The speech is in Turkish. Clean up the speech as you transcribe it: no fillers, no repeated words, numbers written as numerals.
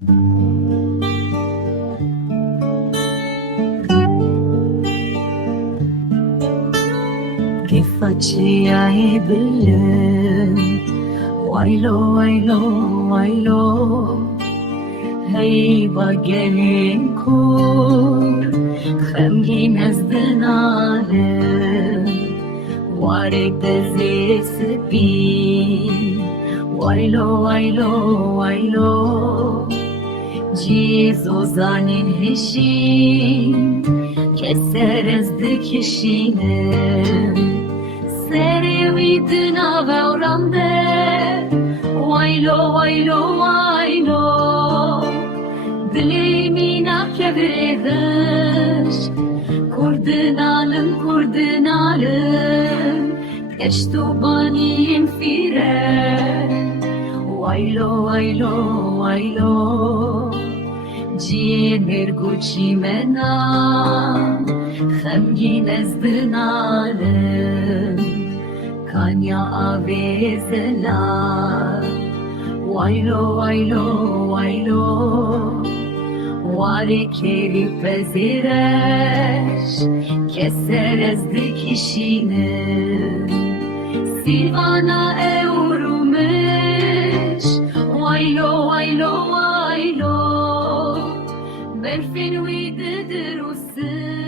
Che facciai belle, wailo, wailo, wailo. Hey bagelin kur, خمگین از دناله وارد دزیس بی وایلو وایلو وایلو جیز و زانین هشین keser ez dikişine Serevi dina vevramde Vaylo vaylo vaylo Dilimina kevredeş Kurdinalım kurdinalım Geçtu baniyim fire Vaylo vaylo vaylo Ciğer guçi mena Xemgin ez dinalım Kanya avezelar Vaylo vaylo vaylo Vare keri pezireş Keser ez dikişine Silvana eurumeş Vaylo vaylo vaylo Berfin uydedir usun